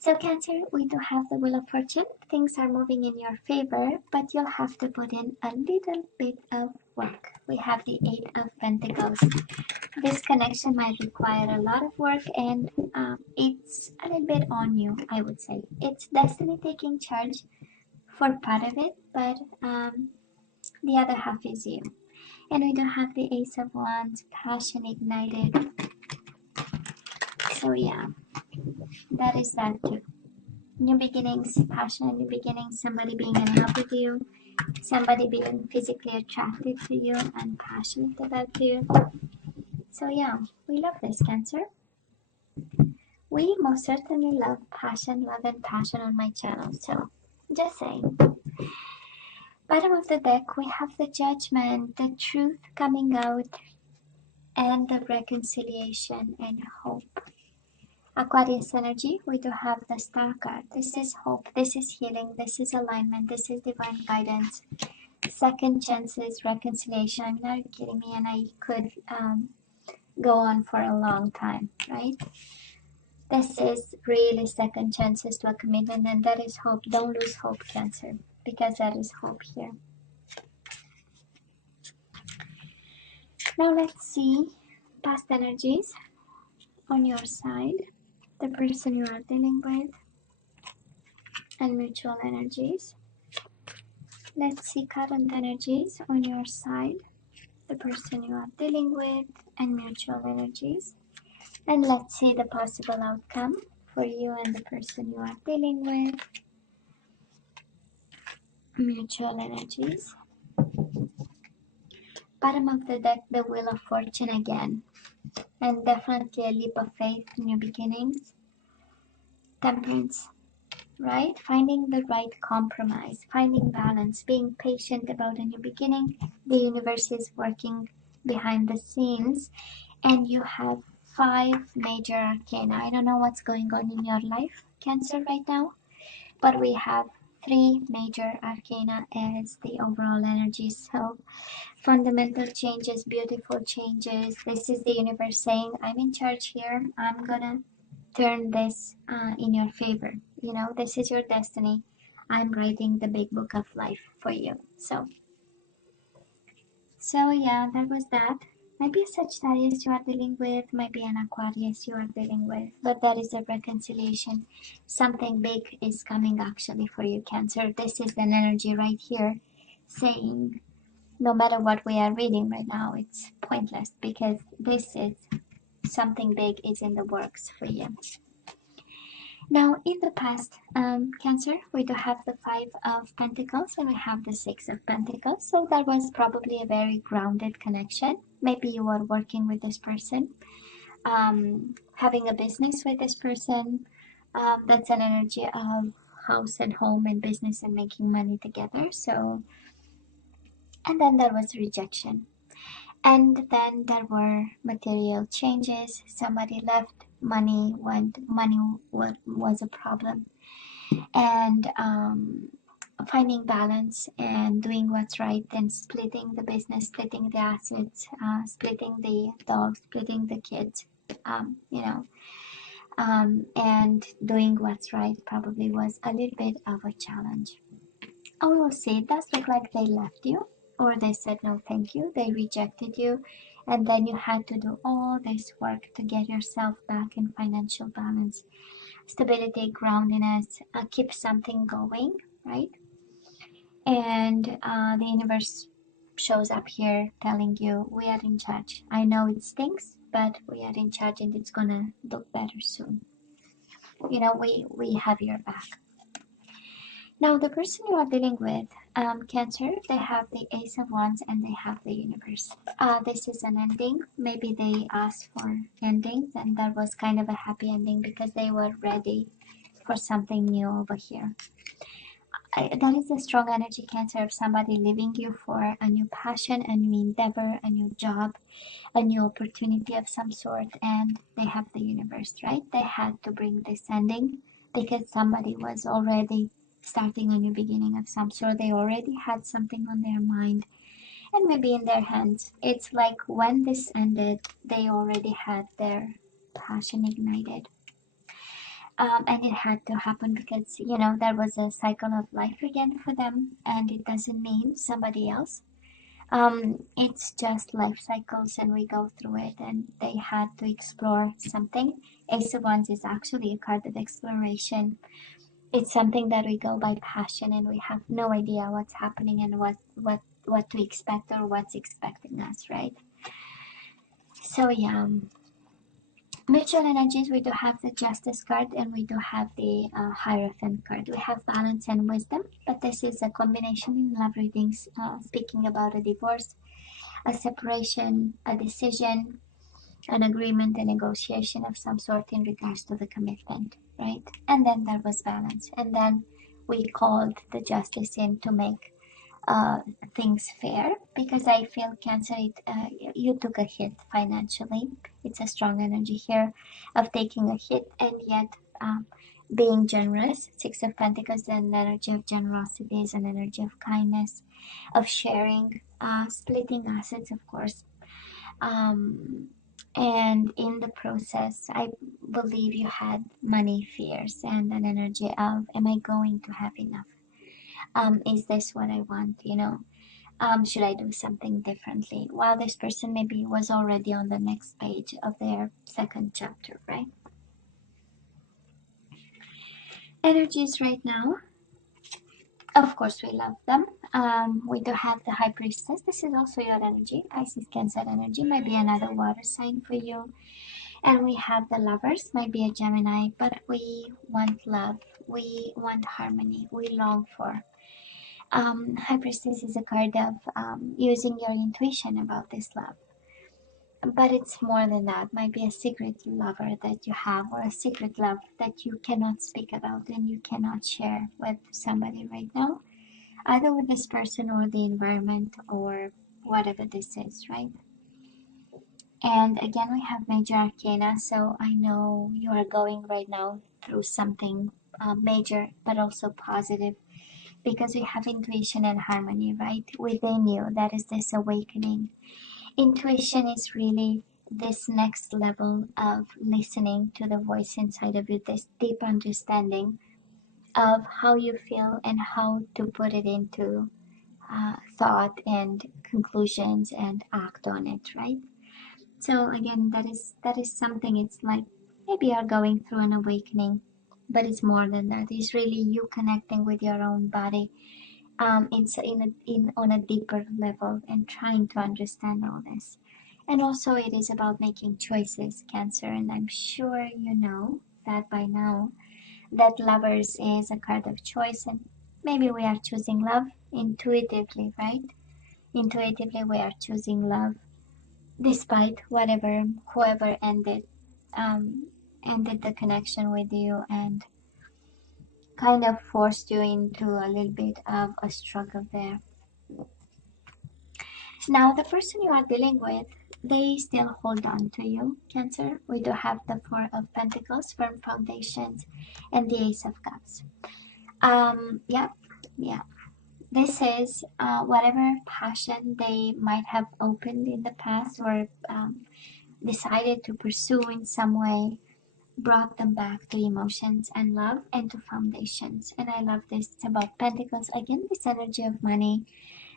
So Cancer, we do have the Wheel of Fortune. Things are moving in your favor, but you'll have to put in a little bit of work. We have the Eight of Pentacles. This connection might require a lot of work, and it's a little bit on you, I would say. It's destiny taking charge for part of it, but the other half is you. And we do have the Ace of Wands, passion ignited. So yeah, that is that too. New beginnings, passion, new beginnings, somebody being in love with you, somebody being physically attracted to you and passionate about you. So yeah, we love this, Cancer. We most certainly love passion, love and passion on my channel. So just saying. Bottom of the deck, we have the Judgment, the truth coming out, and the reconciliation and hope. Aquarius energy, we do have the Star card. This is hope, this is healing, this is alignment, this is divine guidance, second chances, reconciliation. I mean, are you kidding me? And I could go on for a long time, right? This is really second chances to a commitment, and that is hope. Don't lose hope, Cancer, because that is hope here. Now let's see past energies on your side, the person you are dealing with, and mutual energies. Let's see current energies on your side, the person you are dealing with, and mutual energies. And let's see the possible outcome for you and the person you are dealing with, mutual energies. Bottom of the deck, the Wheel of Fortune again. And definitely a leap of faith, new beginnings. Temperance, right? Finding the right compromise, finding balance, being patient about a new beginning. The universe is working behind the scenes, and you have 5 major arcana. I don't know what's going on in your life, Cancer, right now, but we have 3 major arcana as the overall energy. So fundamental changes, beautiful changes. This is the universe saying, I'm in charge here. I'm gonna turn this in your favor. You know, this is your destiny. I'm writing the big book of life for you. So yeah, that was that. Maybe a Sagittarius you are dealing with, maybe an Aquarius you are dealing with, but that is a reconciliation. Something big is coming actually for you, Cancer. This is an energy right here saying, no matter what we are reading right now, it's pointless, because this is something big is in the works for you. Now, in the past, Cancer, we do have the 5 of Pentacles and we have the 6 of Pentacles. So that was probably a very grounded connection. Maybe you are working with this person, having a business with this person. That's an energy of house and home and business and making money together. So, and then there was rejection. And then there were material changes. Somebody left, money went, money was a problem. And finding balance and doing what's right, then splitting the business, splitting the assets, splitting the dogs, splitting the kids, and doing what's right probably was a little bit of a challenge. I will say it does look like they left you, or they said no thank you, they rejected you, and then you had to do all this work to get yourself back in financial balance, stability, groundedness, keep something going, right? And the universe shows up here telling you, we are in charge. I know it stinks, but we are in charge and it's gonna look better soon. You know, we have your back. Now, the person you are dealing with, Cancer, they have the Ace of Wands and they have the universe. This is an ending. Maybe they asked for endings and that was kind of a happy ending because they were ready for something new over here. That is a strong energy, Cancer, of somebody leaving you for a new passion, a new endeavor, a new job, a new opportunity of some sort, and they have the universe, right? They had to bring this ending because somebody was already starting a new beginning of some sort. They already had something on their mind and maybe in their hands. It's like when this ended, they already had their passion ignited. And it had to happen because, you know, there was a cycle of life again for them, and it doesn't mean somebody else. It's just life cycles, and we go through it, and they had to explore something. Ace of Wands is actually a card of exploration. It's something that we go by passion, and we have no idea what's happening and what to expect or what's expecting us, right? So yeah, mutual energies, we do have the Justice card, and we do have the Hierophant card. We have balance and wisdom, but this is a combination in love readings, speaking about a divorce, a separation, a decision, an agreement, a negotiation of some sort in regards to the commitment, right? And then there was balance, and then we called the Justice in to make uh, things fair, because I feel Cancer, you took a hit financially. It's a strong energy here of taking a hit, and yet um, being generous. Six of Pentacles, an energy of generosity, is an energy of kindness, of sharing, splitting assets, of course. Um, and in the process, I believe you had money fears and an energy of, am I going to have enough? Is this what I want? You know, should I do something differently? While this person maybe was already on the next page of their second chapter, right? Energies right now, of course, we love them. We do have the High Priestess. This is also your energy. Pisces, Cancer energy. Might be another water sign for you. And we have the Lovers. Might be a Gemini, but we want love. We want harmony. We long for. High Priestess is a card of using your intuition about this love. But it's more than that. Might be a secret lover that you have, or a secret love that you cannot speak about and you cannot share with somebody right now, either with this person or the environment or whatever this is, right? And again, we have major arcana, so I know you are going right now through something major, but also positive, because we have intuition and harmony right within you. That is this awakening. Intuition is really this next level of listening to the voice inside of you, this deep understanding of how you feel and how to put it into thought and conclusions and act on it, right? So again, that is something. It's like maybe you're going through an awakening, but it's more than that. It's really you connecting with your own body. It's in on a deeper level and trying to understand all this. And also it is about making choices, Cancer, and I'm sure you know that by now, that Lovers is a card of choice, and maybe we are choosing love intuitively, right? Intuitively we are choosing love despite whatever, whoever um, ended the connection with you and kind of forced you into a little bit of a struggle there. Now, the person you are dealing with, they still hold on to you, Cancer. We do have the Four of Pentacles, firm foundations, and the Ace of Cups. Yeah, yeah. This is whatever passion they might have opened in the past, or decided to pursue in some way, brought them back to emotions and love and to foundations. And I love this. It's about Pentacles. Again, this energy of money,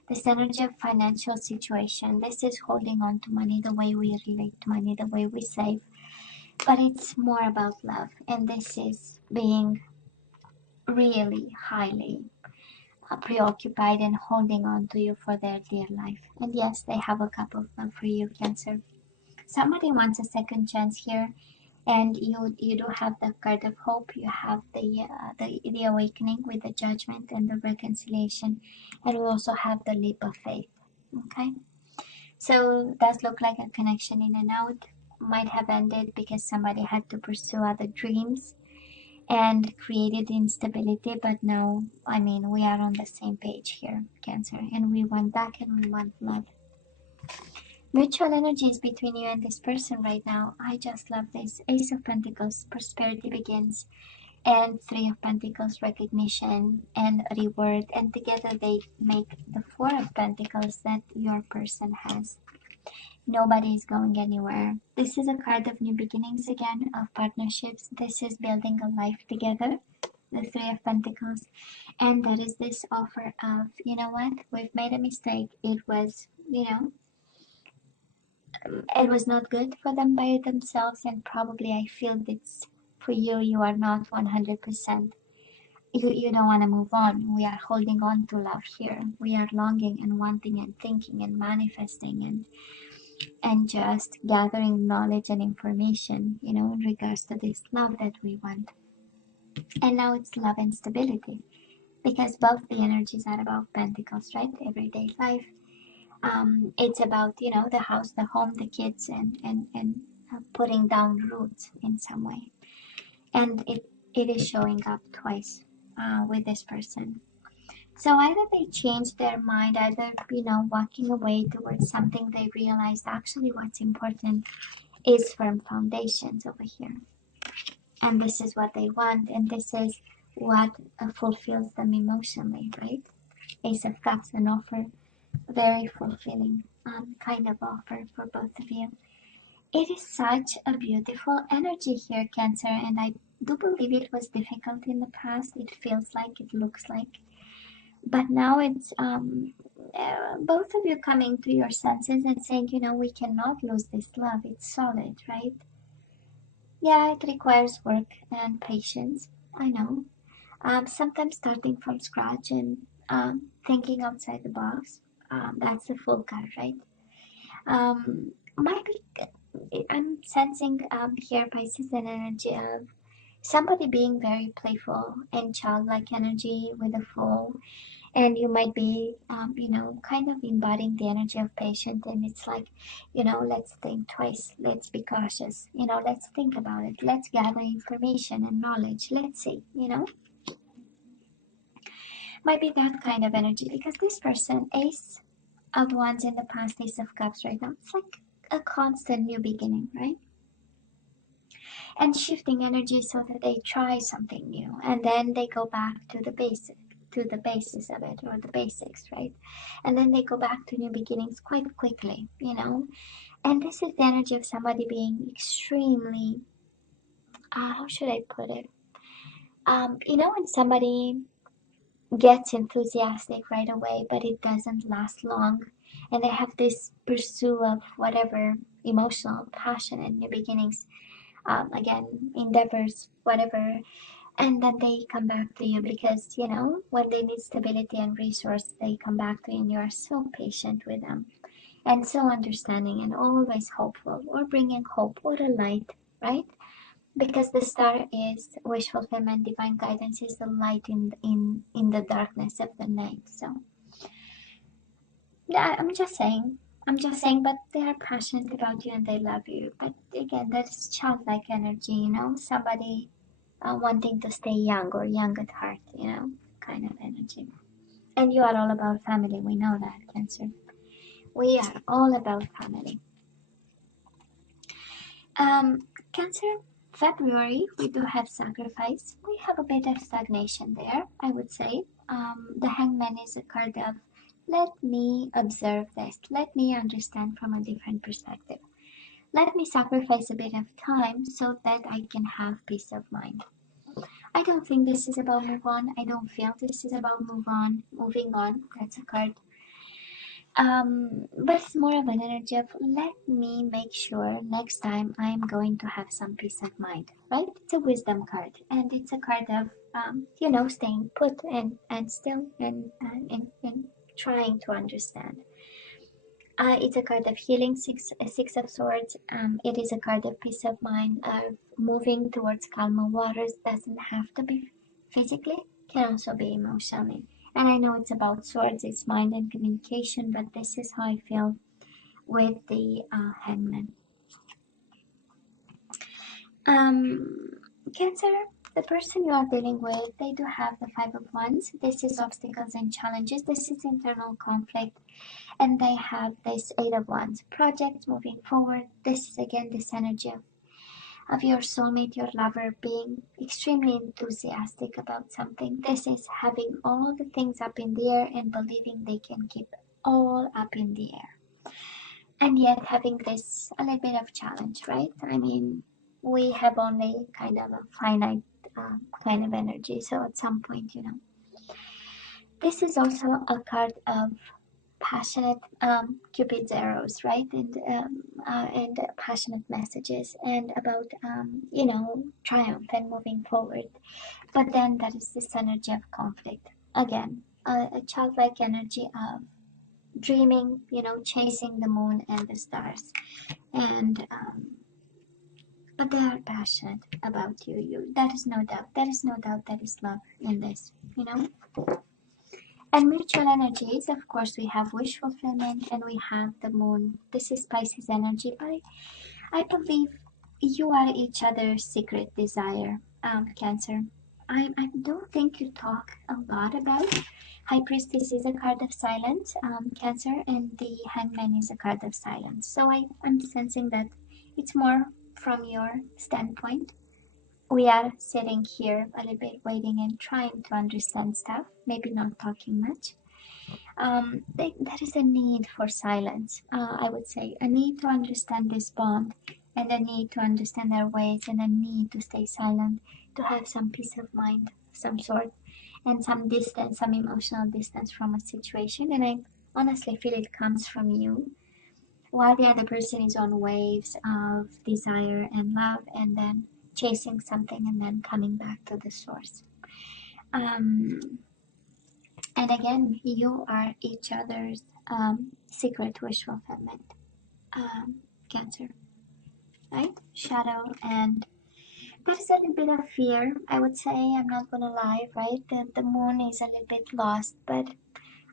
this energy of financial situation. This is holding on to money, the way we relate to money, the way we save. But it's more about love. And this is being really highly preoccupied and holding on to you for their dear life. And yes, they have a cup of love for you, Cancer. Somebody wants a second chance here, and you do have the card of hope. You have the awakening with the Judgment and the reconciliation, and we also have the leap of faith. Okay, so it does look like a connection in and out might have ended because somebody had to pursue other dreams and created instability. But now, I mean, we are on the same page here, Cancer, and we want back and we want love. Mutual energies between you and this person right now. I just love this. Ace of Pentacles, prosperity begins, and Three of Pentacles, recognition and reward. And together they make the Four of Pentacles that your person has. Nobody is going anywhere. This is a card of new beginnings again, of partnerships. This is building a life together, the Three of Pentacles. And there is this offer of, you know what, we've made a mistake. It was, it was not good for them by themselves, and probably I feel it's for you, you are not 100%. You don't want to move on. We are holding on to love here. We are longing and wanting and thinking and manifesting and just gathering knowledge and information, in regards to this love that we want. And now it's love and stability, because both the energies are about Pentacles, right? Everyday life. It's about, the house, the home, the kids, and putting down roots in some way. And it is showing up twice with this person. So either they change their mind, either, walking away towards something they realized actually what's important is firm foundations over here. And this is what they want, and this is what fulfills them emotionally, right? Ace of Cups, an offer, very fulfilling kind of offer for both of you. It is such a beautiful energy here, Cancer, and I do believe it was difficult in the past. It feels like, it looks like. But now it's both of you coming to your senses and saying, we cannot lose this love. It's solid, right? Yeah, it requires work and patience. I know. Sometimes starting from scratch and thinking outside the box. That's the full card, right? Might be, I'm sensing here, Pisces, an energy of somebody being very playful and childlike energy with a full. And you might be, kind of embodying the energy of patience. And it's like, let's think twice. Let's be cautious. Let's think about it. Let's gather information and knowledge. Let's see, Might be that kind of energy, because this person, Ace of Wands in the past, Ace of Cups right now, it's like a constant new beginning, right? And shifting energy so that they try something new and then they go back to the basic, to the basis of it, or the basics, right? And then they go back to new beginnings quite quickly, And this is the energy of somebody being extremely, how should I put it? When somebody gets enthusiastic right away, but it doesn't last long, and they have this pursuit of whatever emotional passion and new beginnings, again, endeavors, whatever, and then they come back to you because, when they need stability and resource, they come back to you, and you are so patient with them and so understanding and always hopeful, or bringing hope or a light, right? Because the star is wish fulfillment, divine guidance is the light in the darkness of the night. So yeah, I'm just saying, but they are passionate about you and they love you. But again, that's childlike energy, somebody wanting to stay young or young at heart, kind of energy. And you are all about family. We know that, Cancer. We are all about family. Cancer, February, we do have sacrifice. We have a bit of stagnation there, I would say. The Hangman is a card of, let me observe this. Let me understand from a different perspective. Let me sacrifice a bit of time so that I can have peace of mind. I don't think this is about move on. I don't feel this is about moving on. That's a card. But it's more of an energy of, let me make sure next time I'm going to have some peace of mind, right? It's a wisdom card, and it's a card of, staying put and still and trying to understand. It's a card of healing, six of swords. It is a card of peace of mind, of moving towards calmer waters. Doesn't have to be physically, can also be emotionally. And I know it's about swords, it's mind and communication, but this is how I feel with the Hangman. Cancer, the person you are dealing with, they do have the Five of Wands. This is obstacles and challenges. This is internal conflict. And they have this Eight of Wands, projects moving forward. This is again this energy of your soulmate, your lover, being extremely enthusiastic about something. This is having all the things up in the air and believing they can keep all up in the air. and yet having this a little bit of challenge, right? I mean, we have only kind of a finite kind of energy, so at some point, you know. This is also a card of passionate Cupid's arrows, right? And passionate messages, and about you know, triumph and moving forward. But then that is this energy of conflict again, a childlike energy of dreaming, you know, chasing the moon and the stars, and but they are passionate about you. That is no doubt. There is no doubt. There is love in this, you know. And mutual energies, of course, we have wish fulfillment and we have the moon. This is Pisces energy, but I believe you are each other's secret desire, Cancer. I don't think you talk a lot about it. High Priestess is a card of silence, Cancer, and the Hangman is a card of silence. So I'm sensing that it's more from your standpoint. We are sitting here a little bit waiting and trying to understand stuff, maybe not talking much. There is a need for silence, I would say, a need to understand this bond, and a need to understand their ways, and a need to stay silent, to have some peace of mind, some sort, and some distance, some emotional distance from a situation. And I honestly feel it comes from you, while the other person is on waves of desire and love, and then chasing something, and then coming back to the source. And again, you are each other's secret wish fulfillment, Cancer, right? Shadow, and there's a little bit of fear, I would say. I'm not gonna lie, right? The moon is a little bit lost, but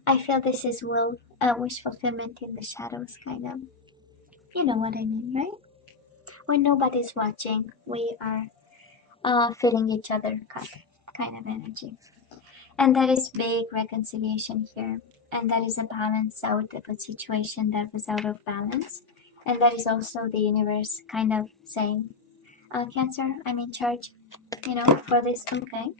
I feel this is wish fulfillment in the shadows, kind of. You know what I mean, right? When nobody's watching, we are feeling each other kind of energy. And that is big reconciliation here. And that is a balance out of a situation that was out of balance. And that is also the universe kind of saying, Cancer, I'm in charge, you know, for this. Okay.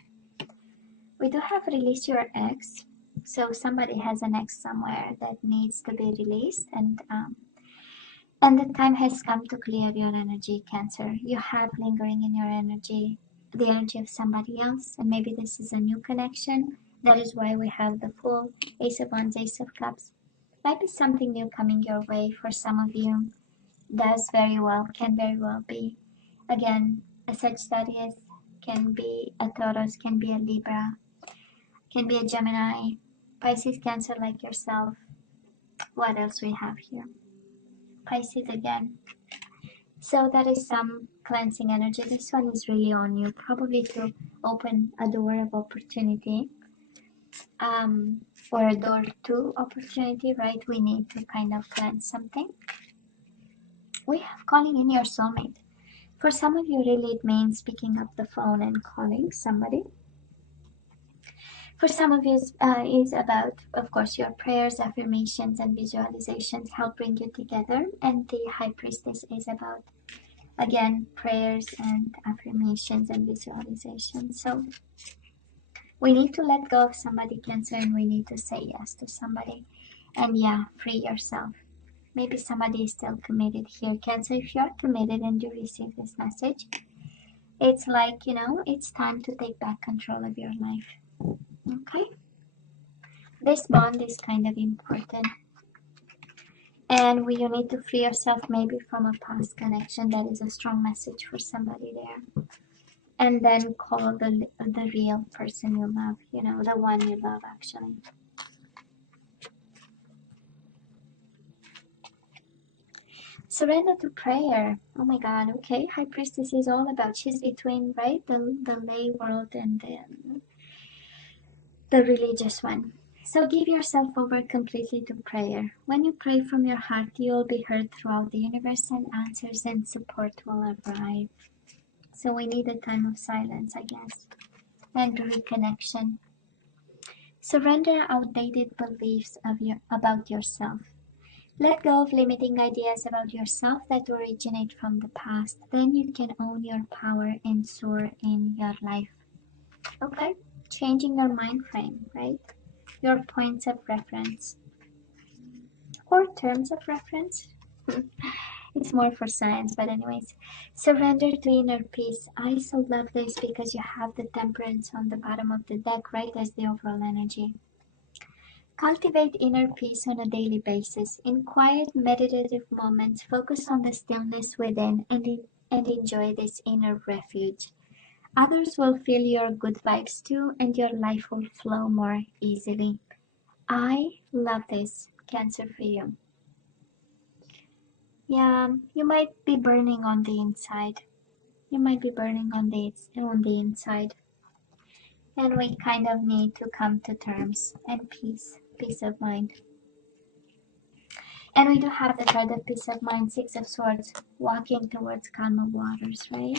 We do have release your ex. So somebody has an ex somewhere that needs to be released. And the time has come to clear your energy, Cancer. You have lingering in your energy, the energy of somebody else, and maybe this is a new connection. That is why we have the Fool, Ace of Wands, Ace of Cups. Might be something new coming your way for some of you. Can very well be. Again, a Sagittarius, can be a Taurus, can be a Libra, can be a Gemini, Pisces, Cancer like yourself. What else we have here? Pisces again. So that is some cleansing energy. This one is really on you, probably to open a door of opportunity, or a door to opportunity, right? We need to kind of cleanse something. We have calling in your soulmate. For some of you, really, it means picking up the phone and calling somebody. For some of you, is about, of course, your prayers, affirmations, and visualizations help bring you together. And the High Priestess is about, again, prayers and affirmations and visualizations. So we need to let go of somebody, Cancer, and we need to say yes to somebody. And yeah, free yourself. Maybe somebody is still committed here, Cancer. If you're committed and you receive this message, it's like, you know, it's time to take back control of your life. Okay? This bond is kind of important. And you need to free yourself maybe from a past connection. That is a strong message for somebody there. And then call the real person you love, you know, the one you love actually. Surrender to prayer. Oh my God, okay. High Priestess is all about, she's between, right, the lay world and the religious one. So give yourself over completely to prayer. When you pray from your heart, you'll be heard throughout the universe, and answers and support will arrive. So we need a time of silence, I guess, and reconnection. Surrender outdated beliefs about yourself. Let go of limiting ideas about yourself that originate from the past. Then you can own your power and soar in your life. Okay? Changing your mind frame, right? Your points of reference or terms of reference. It's more for science, but anyways. Surrender to inner peace. I so love this because you have the Temperance on the bottom of the deck, right, as the overall energy. Cultivate inner peace on a daily basis. In quiet, meditative moments, focus on the stillness within and enjoy this inner refuge. Others will feel your good vibes too, and your life will flow more easily. I love this, Cancer, for you. Yeah, you might be burning on the inside. You might be burning on the inside. And we kind of need to come to terms and peace of mind. And we do have the card of peace of mind, Six of Swords, walking towards calmer waters, right?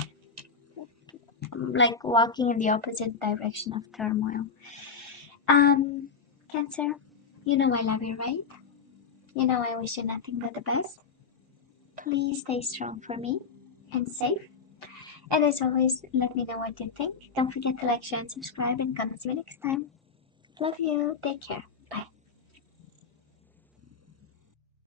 Like walking in the opposite direction of turmoil. Cancer, you know I love you, right? You know I wish you nothing but the best. Please stay strong for me and safe. And as always, let me know what you think. Don't forget to like, share, and subscribe, and come and see you next time. Love you. Take care.